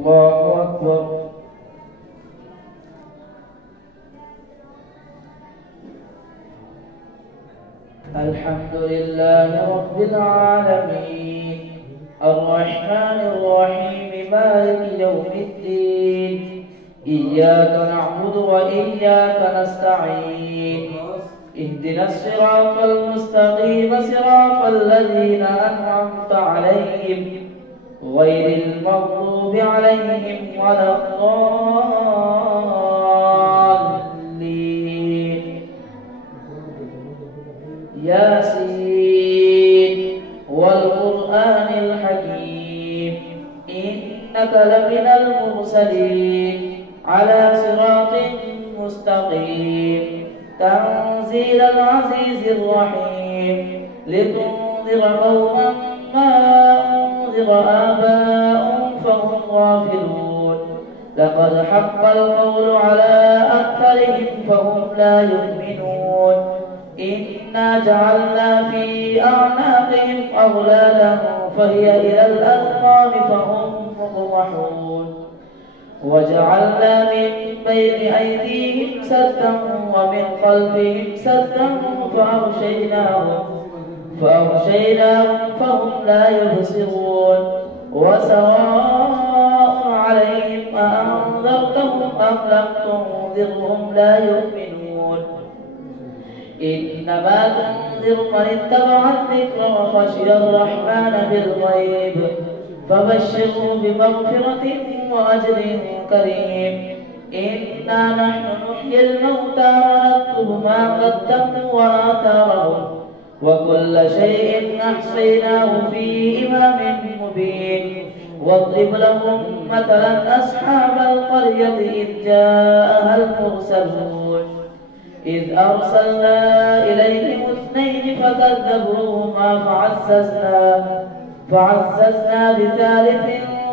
الله أكبر. الحمد لله رب العالمين الرحمن الرحيم مالك يوم الدين إياك نعبد وإياك نستعين اهدنا الصراط المستقيم صراط الذين أنعمت عليهم غير المغضوب عليهم ولا الضالين. ياسين والقرآن الحكيم إنك لمن المرسلين على صراط مستقيم تنزيل العزيز الرحيم لتنذر قوما ما أنذر آباؤهم فهم غافلون لقد حق القول على أكثرهم فهم لا يؤمنون إنا جعلنا في أعناقهم أغلالا فهي إلى الأذقان فهم مقمحون وجعلنا من بين أيديهم سدا ومن خلفهم سدا فأغشيناهم فهم لا يبصرون وسواء عليهم أأنذرتهم أم لم تنذرهم لا يؤمنون إنما تنذر من اتبع الذكر وخشي الرحمن بالغيب فبشره بمغفرة وأجر كريم. إنا نحن نحيي الموتى ونكتب ما قدموا وآثارهم وكل شيء أحصيناه في إمام مبين. واضرب لهم مثلا أصحاب القرية إذ جاءها المرسلون إذ أرسلنا إليهم 2 فكذبوهما فعززنا بثالث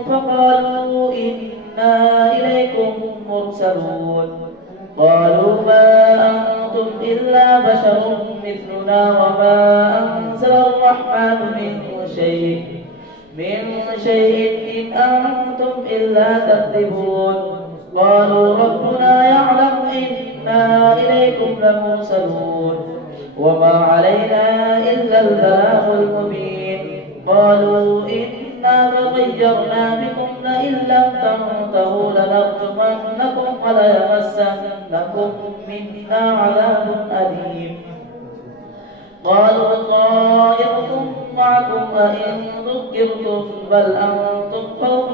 فقالوا إنا إليكم مرسلون. قالوا ما أنتم إلا بشر مثلنا وما أنزل الرحمن من شيء إن أنتم إلا تكذبون. قالوا ربنا يعلم إنا إليكم لمرسلون وما علينا إلا البلاغ المبين. قالوا إنا تطيرنا بكم لئن لم تنتهوا لنرجمنكم وليمسنكم منا عذاب أليم. قالوا طائركم معكم أئن ذكرتم بل أنتم قوم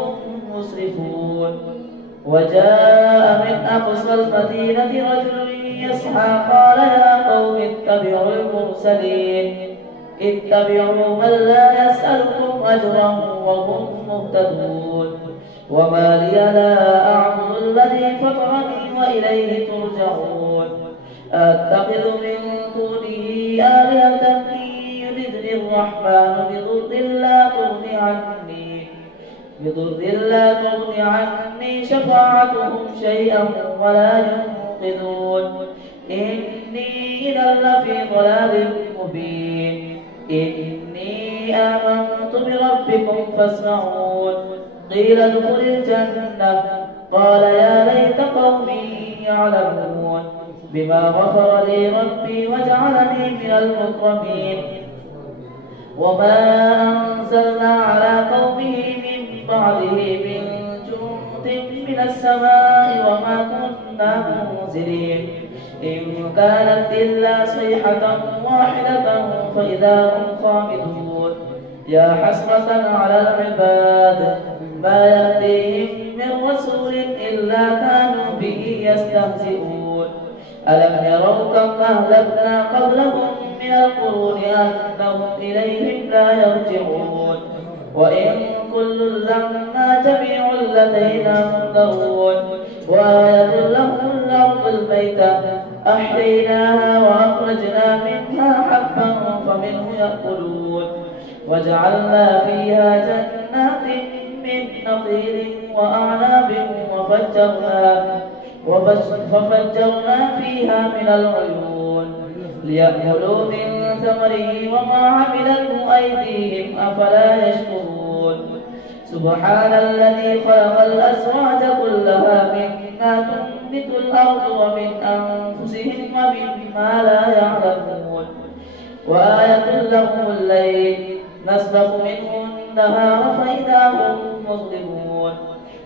مسرفون. وجاء من أقصى المدينة رجل يسعى قال يا قوم اتبعوا المرسلين اتبعوا من لا يسألكم أجرا وهم مهتدون. وما لي لا أعبد الذي فطرني وإليه ترجعون. أتخذ من دونه آلهة إن يردني الرحمن بضر لا تغني عني شفاعتهم شيئا ولا ينقذون. إني إذا لفي ضلال مبين. إني آمنت بربكم فاسمعون. قيل ادخل الجنة قال يا ليت قومي يعلمون بما غفر لي ربي وجعلني من المكرمين. وما أنزلنا على قومه من بعده من جند من السماء وما كنا منزلين إن كانت إلا صيحة واحدة فإذا هم خامدون. يا حسرة على العباد ما يأتيهم من رسول إلا كانوا به يستهزئون. ألم يروا كم أهلكنا قبلهم من القرون أنهم إليهم لا يرجعون. وإن كل لما جميع لدينا منذرون. وآية لهم الأرض الميتة أحييناها وأخرجنا منها حبا فمنه يأكلون. وجعلنا فيها جنات من نخيل وأعناب وفجرنا فيها من العيون ليأكلوا من ثمره وما عملته أيديهم أفلا يشكرون. سبحان الذي خلق الأزواج كلها مما تنبت الأرض ومن أنفسهم ومما لا يعلمون وآية لهم الليل نسلخ منه النهار فإذا هم مظلمون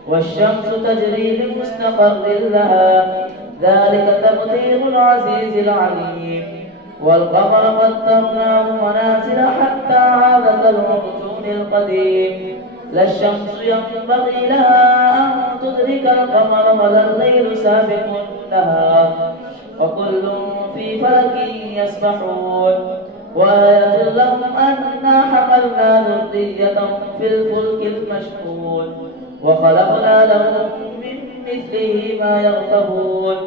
والشمس تجري لمستقر لها ذلك تقدير العزيز العليم والقمر قدرناه منازل حتى عاد كالعرجون القديم لا الشمس ينبغي لها أن تدرك القمر ولا الليل سابق النهار وكل في فلك يسبحون وآية لهم أنا حملنا ذريتهم في الفلك المشحون وخلقنا لهم من مثله ما يركبون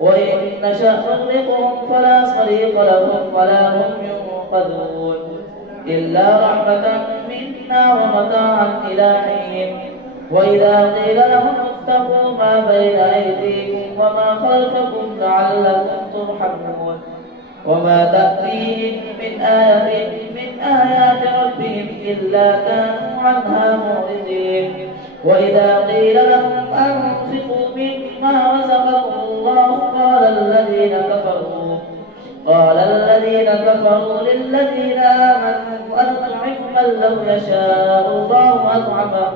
وإن نشأ نغرقهم فلا صريخ لهم ولا هم ينقذون إلا رحمة منا ومتاعا إلى حين وإذا قيل لهم اتقوا ما بين أيديكم وما خلفكم لعلكم ترحمون وما تأتيهم من آية من آيات ربهم إلا كانوا عنها معرضين وإذا قيل لهم أنفقوا مما رزقكم الله قال الذين كفروا للذين آمنوا أنطعم من لو يشاء الله أطعمه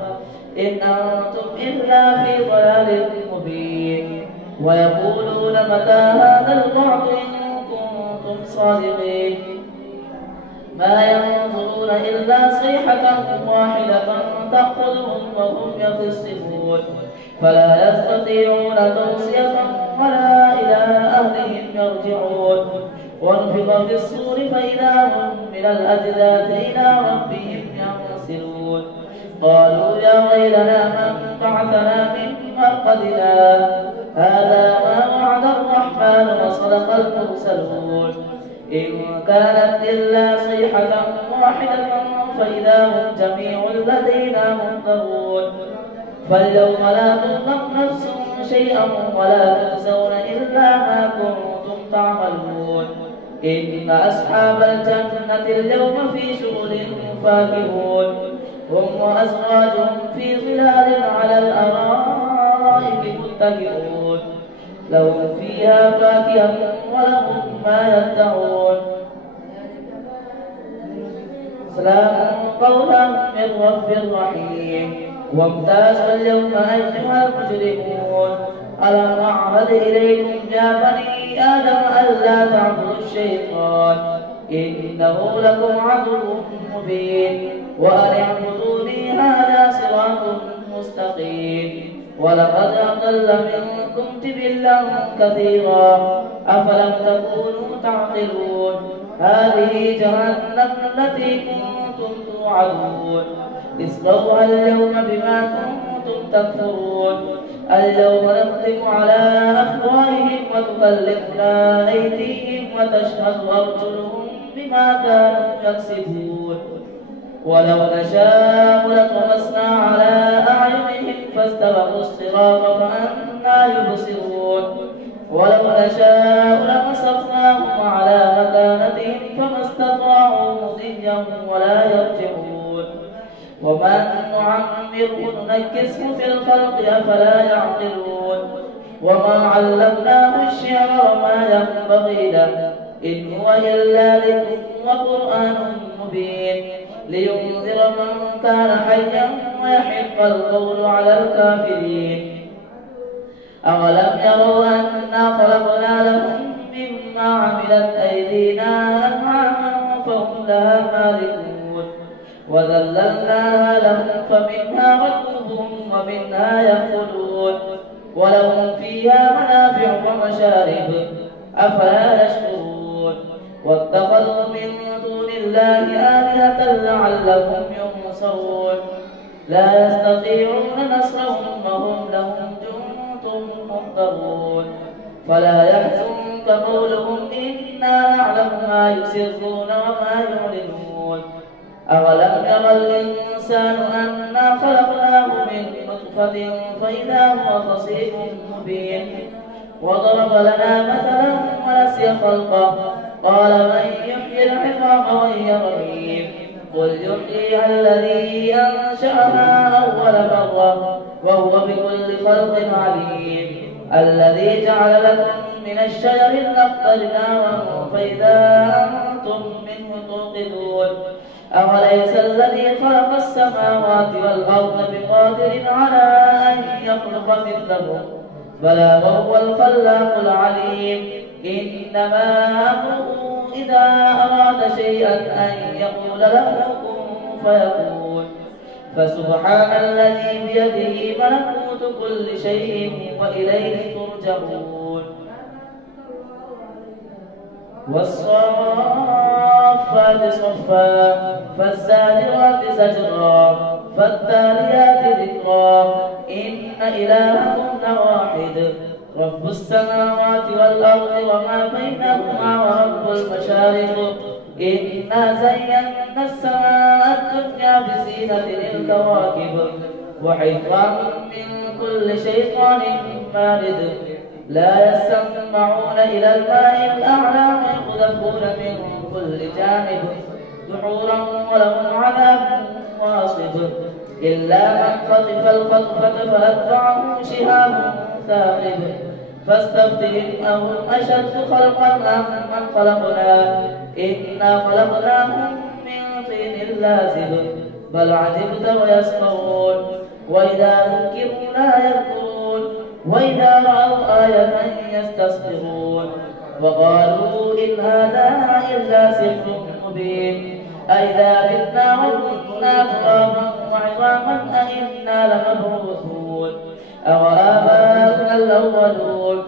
إن أنتم إلا في ضلال مبين ويقولون متى هذا الوعد إن كنتم صادقين ما ينظرون إلا صيحة واحدة تأخذهم وهم يخصمون فلا يستطيعون توصية ولا إلى أهلهم يرجعون ونفخ في الصور فإذا هم من الأجداث إلى ربهم ينسلون قالوا يا ويلنا من بعثنا من مرقدنا هذا ما وعد الرحمن وصدق المرسلون إن كانت إلا صيحة واحدة فإذا هم جميع لدينا منظرون فاليوم لا تظلم نفس شيئا ولا تجزون إلا ما كنتم تعملون إن أصحاب الجنة اليوم في شغل فاكهون هم وأزواجهم في ظلال على الأرائك متكئون لهم فيها فاكهة ولهم ما يدعون سلام قولا من رب رحيم وامتازوا اليوم أيها المجرمون ألم أعهد إليكم يا بني آدم ألا تعبدوا الشيطان إنه لكم عدو مبين وأن اعبدوني هذا صراط مستقيم ولقد أضل منكم جبلا كثيرا أفلم تكونوا تعقلون هذه جهنم التي كنتم توعدون اصلوها اليوم بما كنتم تكفرون اليوم نختم على أفواههم وتكلمنا أيديهم وتشهد أرجلهم بما كانوا يكسبون ولو نشاء لطمسنا على أعينهم فاستبقوا الصراط فأنى يبصرون ولو نشاء لمسخناهم على مكانتهم فما استطاعوا مضيا ولا يرجعون وما نعمره ننكسه في الخلق أفلا يعقلون وما علمناه الشعر وما ينبغي له إن هو إلا ذكر وقرآن مبين لينذر من كان حيا ويحق القول على الكافرين أولم يروا أنا خلقنا لهم مما عملت أيدينا أنعاما فهم لها مالكون وذللناها لهم فمنها ركوبهم ومنها يأكلون ولهم فيها منافع ومشارب أفلا يشكرون واتخذوا من دون الله آلهة لعلهم ينصرون لا يستطيعون نصرهم وهم لهم جند محضرون فلا يحزنك قولهم إنا نعلم ما يسرون وما يعلنون أولم ير الإنسان أنا خلقناه من نطفة فإذا هو خصيم مبين وضرب لنا مثلا ونسي خلقه قال من يحيي العظام وهي رميم قل يحييها الذي أنشأها أول مرة وهو بكل خلق عليم. الذي جعل لكم من الشجر الأخضر نارا فإذا أنتم منه توقدون. أوليس الذي خلق السماوات والأرض بقادر على أن يخلق مثلهم بلى وهو الخلاق العليم. إنما أمره إذا أراد شيئا أن يقول له كن فيكون. فسبحان الذي بيده ملكوت كل شيء وإليه ترجعون. والصافات صفا فالزاجرات زجرا فالتاليات ذكرا. إن إلهكم لواحد رب السماوات والأرض وما بينهما ورب المشارق. إنا زينا السماء الدنيا بزينة للكواكب وحفظا من كل شيطان مارد. لا يسمعون إلى الماء الأعلى ويقذفون من كل جانب دحورا ولهم عذاب واصب. إلا من خطف الخطفة فأتبعه شهاب ثاقب. فاستفتهم أهم أشد خلقا أم من خلقنا إنا خلقناهم من طين لازب. بل عجبت ويسخرون وإذا ذكروا لا يذكرون وإذا رأوا آية يستصدرون. وقالوا إن هذا إلا سحر مبين. أئذا متنا وكنا ترابا وعظاما أئنا لمبعوثون أوآباؤنا الأولون.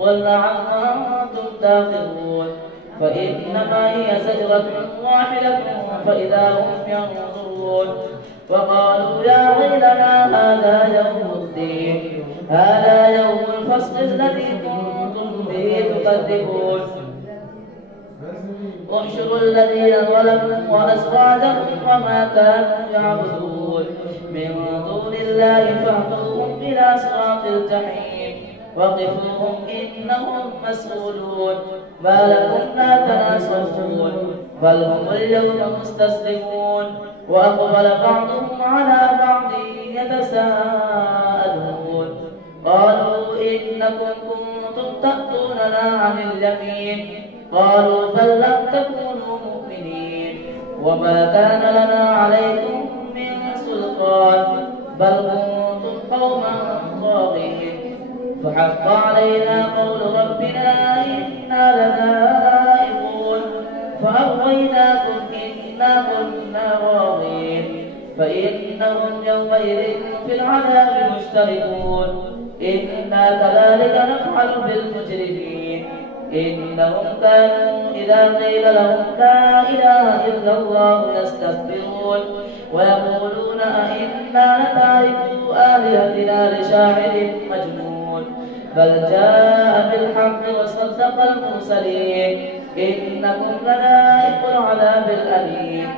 قل نعم وأنتم داخلون. فإنما هي زجرة واحدة فإذا هم ينظرون. وقالوا يا ويلنا هذا يوم الدين هذا يوم الفصل الذي كنتم به تكذبون. احشروا الذين ظلموا وأزواجهم وما كانوا يعبدون من دون الله فاهدوهم إلى صراط الجحيم وقفوهم إنهم مسؤولون. ما لكم لا تناصرون بل هم اليوم مستسلمون. وأقبل بعضهم على بعض يتساءلون. قالوا إنكم كنتم تأتوننا عن اليمين قالوا بل لم تكونوا مؤمنين وما كان لنا عليكم من سلطان بل كنتم قوما طاغين. فحق علينا قول ربنا إنا لذائقون فأغويناكم إنا كنا غاوين. فإنهم يومئذ في العذاب مشتركون. إنا كذلك نفعل بالمجرمين. إنهم كانوا إذا قيل لهم لا إله إلا الله يستكبرون ويقولون أئنا لتاركو آلهتنا لشاعر مجنون. بل جاء بالحق وصدق المرسلين. إنكم لذائق العذاب الأليم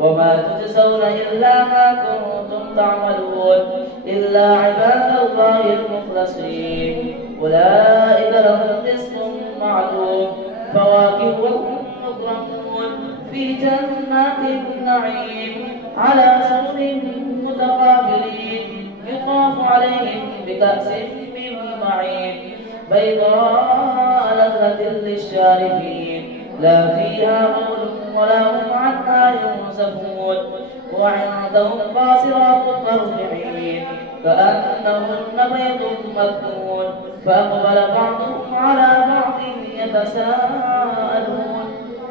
وما تجزون إلا ما كنتم تعملون إلا عباد الله المخلصين. أولئك لهم رزق معلوم فواكه وهم مكرمون في جنات النعيم على سرر متقابلين. يطاف عليهم بكأس من معين بيضاء لذة للشاربين لا فيها غول ولا هم عنها ينزفون. وعندهم قاصرات الطرف عين كأنهن بيض مكنون. فأقبل بعضهم على بعض يتساءلون.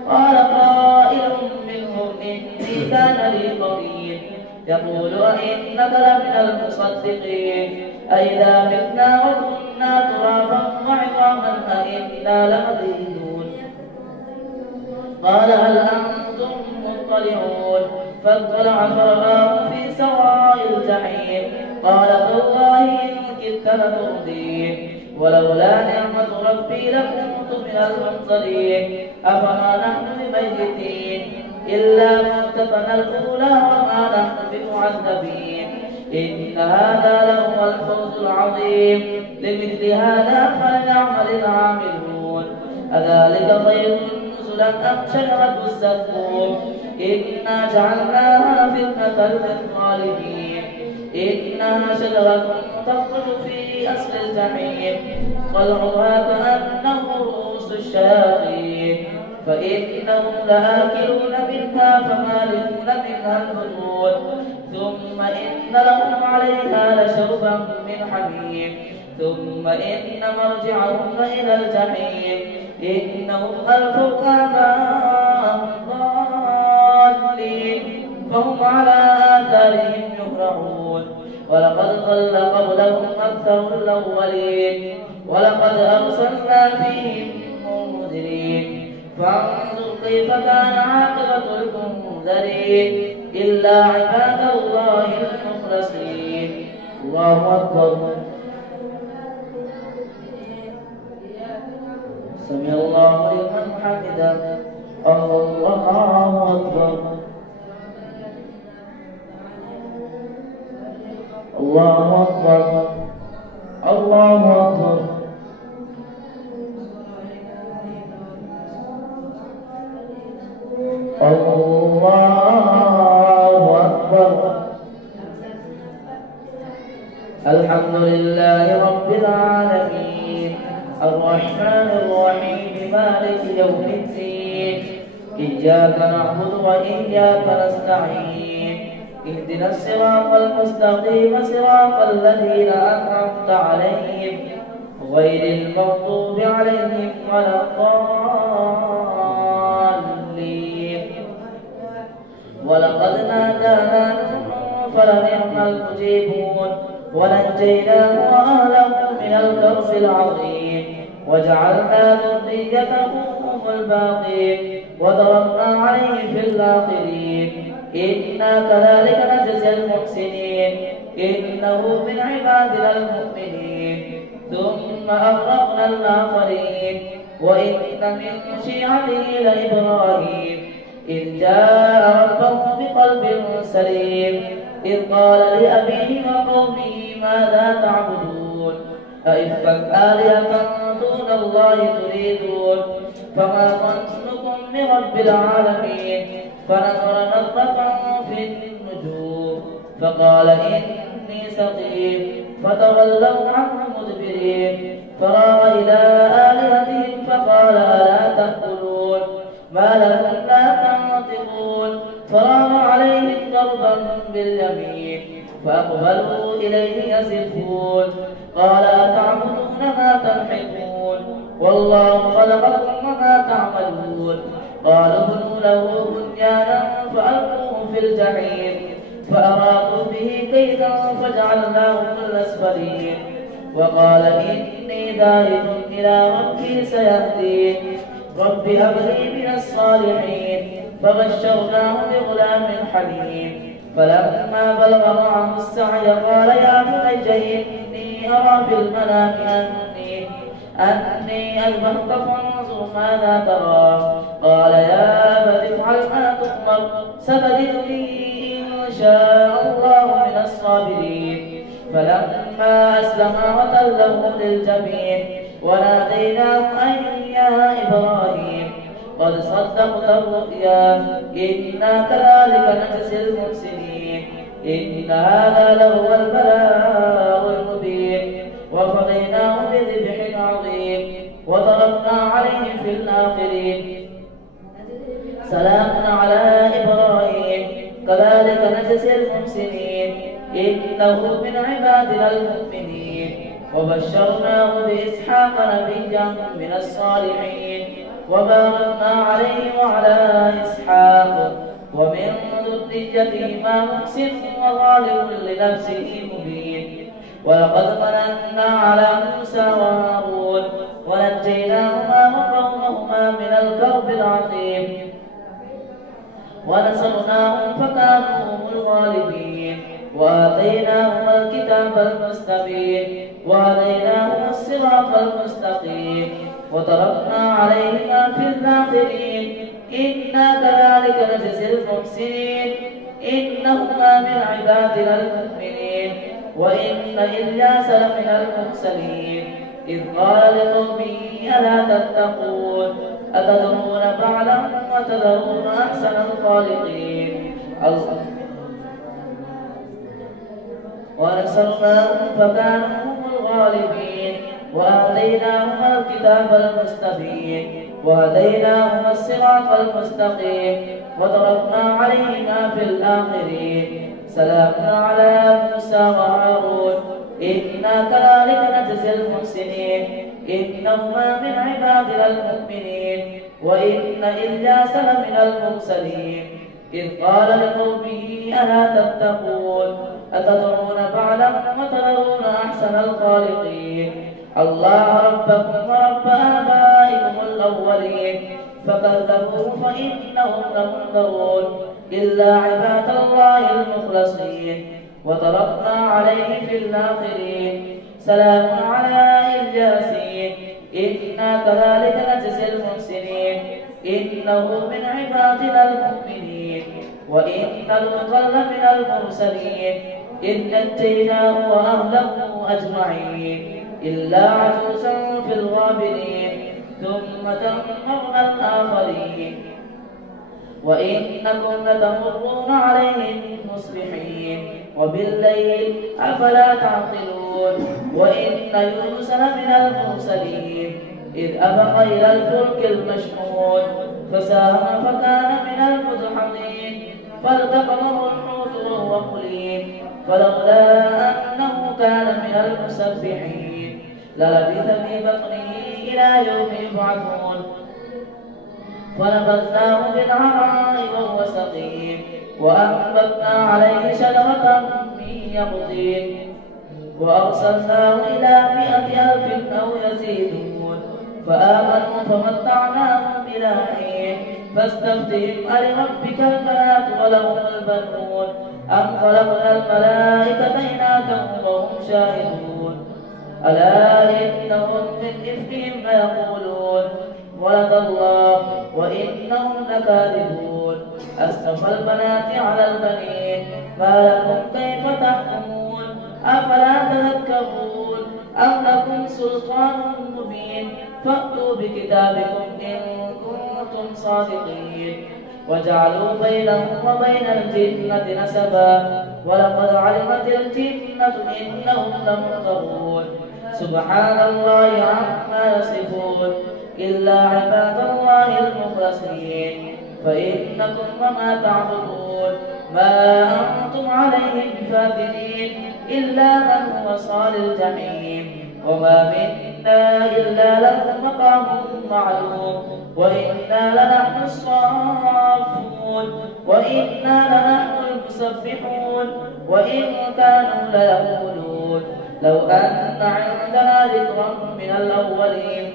قال قائل منهم إني كان لي قرين يقول أئنك لمن المصدقين أئذا متنا وكنا ترابا وعظاما أئنا لمدينون. قال هل أنتم مطلعون. فاطلع فرآه في سواء الجحيم قال تالله إن كدت لتردين ولولا نعمة ربي لكنت من المنظرين. أفما نحن بميتين إلا موتتنا الأولى وما نحن بمعذبين. إن هذا لهو الفوز العظيم. لمثل هذا فليعمل العاملون. أذلك خير نزلا أم شجرة الزقوم إنا جعلناها فتنة للظالمين إنها شجرة تخرج في أصل الجحيم طلعها كأنه رؤوس الشياطين فإنهم لآكلون منها فمالئون منها البطون ثم إن لهم عليها لشربا من حميم ثم إن مرجعهم إلى الجحيم إنهم ألفوا آباءهم ضالين فهم على آثارهم يهرعون ولقد ضل قبلهم أكثر الأولين ولقد أرسلنا فيهم منذرين فانظر كيف كان عاقبة المنذرين إلا عباد الله المخلصين. الله أكبر. سمع الله لمن حمده. الله أكبر. الله أكبر. الله أكبر. الله أكبر. الحمد لله رب العالمين الرحمن الرحيم مالك يوم الدين إياك نعبد وإياك نستعين اهدنا الصراط المستقيم صراط الذين أنعمت عليهم غير المغضوب عليهم ولا الضالين. ولقد نادانا نوح فلنعم المجيبون ونجيناه وأهله من الكرب العظيم وجعلنا ذريته هم الباقين وضربنا عليه في الآخرين إنا كذلك نجزي المحسنين إنه من عبادنا المؤمنين ثم أغرقنا الآخرين وإن من شيعته لإبراهيم إذ جاء ربه بقلب سليم إذ قال لأبيه وقومه ماذا تعبدون أئفكا آلهة دون الله تريدون فما ظنكم برب العالمين فنظر نظرة في النجوم فقال إني سقيم فتولوا عنه مدبرين فراغ إلى آلهتهم فقال ألا تأكلون ما لكم لا تنطقون فراغ عليهم ضربا باليمين فأقبلوا إليه يزفون قال أتعبدون ما تنحتون والله خلقكم وما تعملون قالوا ابنوا له بنيانا فألقوه في الجحيم فأرادوا به كيدا فجعلناهم الأسفلين وقال إني ذاهب إلى ربي سيهدين رب هب لي من الصالحين فبشرناه بغلام حليم فلما بلغ معه السعي قال يا بني إني أرى في المنام أني أذبحك فانظر ماذا ترى قال يا أبت افعل ما تؤمر ستجدني إن شاء الله من الصابرين فلما أسلما وتله للجبين وناديناه أن يا إبراهيم قد صدقت الرؤيا إنا كذلك نجزي المحسنين إن هذا لهو البلاء المبين وفديناه بذبح عظيم وضربنا عليه في الآخرين سلام على إبراهيم كذلك نجزي المحسنين إنه من عبادنا المؤمنين وبشرناه بإسحاق نبيا من الصالحين وباركنا عليه وعلى إسحاق ومن ذريتهما محسن وظالم لنفسه مبين ولقد مننا على موسى وهارون ونجيناهما وقومهما من الكرب العظيم ونصرناهم فكانوا هم الغالبين وآتيناهما الكتاب المستبين وهديناهما الصراط المستقيم وتركنا عليهما في الآخرين إنا كذلك نجزي المحسنين إنهما من عبادنا المؤمنين وإن إلياس لمن المرسلين إذ قال لقومه ألا تتقون أتدعون بعلا وتذرون أحسن الخالقين. ونصرناهم فكانوا هم الغالبين وآتيناهما الكتاب المستبين وهديناهما الصراط المستقيم وتركنا عليهما في الآخرين. سلام على موسى وهارون إنا كذلك نجزي المحسنين إنهما من عبادنا المؤمنين وإن إلياس لمن المرسلين إذ قال لقومه ألا تتقون أتدعون بعلا وتذرون أحسن الخالقين الله ربكم ورب آبائكم الأولين فكذبوه فإنهم لمنذرون إلا عباد الله المخلصين وتركنا عليه في الآخرين. سلام على الياسين إنا كذلك نجزي المحسنين إنه من عبادنا المؤمنين وإن لوطا لمن المرسلين إذ نجيناه وأهله أجمعين إلا عجوزا في الغابرين ثم دمرنا الآخرين وإنكم لتمرون عليهم مصبحين وبالليل أفلا تعقلون وإن يونس لمن المرسلين إذ أبق إلى الفلك المشحون فساهم فكان من المدحضين فالتقمه الحوت وهو مليم فلولا أنه كان من المسبحين للبث في بطنه إلى يوم يبعثون فنبذناه بالعراء وهو سقيم وأنبتنا عليه شجرة من يقطين وأرسلناه إلى 100,000 أو يزيدون فآمنوا فمتعناهم إلى حين فاستفتهم ألربك البنات ولهم البنون أم خلقنا الملائكة إناثا وهم شاهدون ألا إنهم من إفكهم ليقولون ولد الله وإنهم لكاذبون أصطفى البنات على البنين ما لكم كيف تحكمون أفلا تذكرون أم لكم سلطان مبين فأتوا بكتابكم إن كنتم صادقين وجعلوا بينهم وبين الجنة نسبا ولقد علمت الجنة إنهم لمحضرون سبحان الله عما يصفون إلا عباد الله المخلصين فإنكم وما تعبدون ما أنتم عليه بفاتنين إلا من هو صال الجحيم وما منا إلا له مقام معلوم وإنا لنحن الصافون وإنا لنحن المسبحون وإن كانوا ليقولون لو أن عندنا ذكرا من الأولين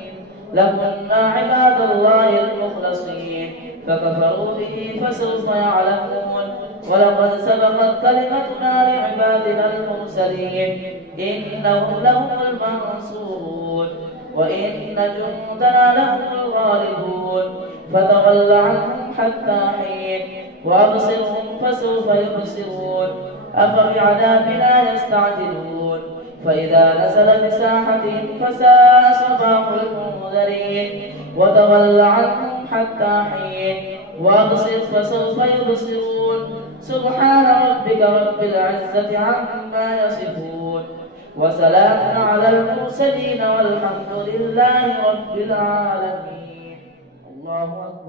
لكنا عباد الله المخلصين فكفروا به فسوف يعلمون ولقد سبقت كلمتنا لعبادنا المرسلين إنهم لهم المنصورون وإن جندنا لهم الغالبون فتول عنهم حتى حين وأبصرهم فسوف يبصرون أفبعذابنا يستعجلون فإذا نزل بساحتهم فساء صباح المنذرين وتول عنهم حتى حين وأبصر فسوف يبصرون سبحان ربك رب العزة عما يصفون وسلام على المرسلين والحمد لله رب العالمين. الله أكبر.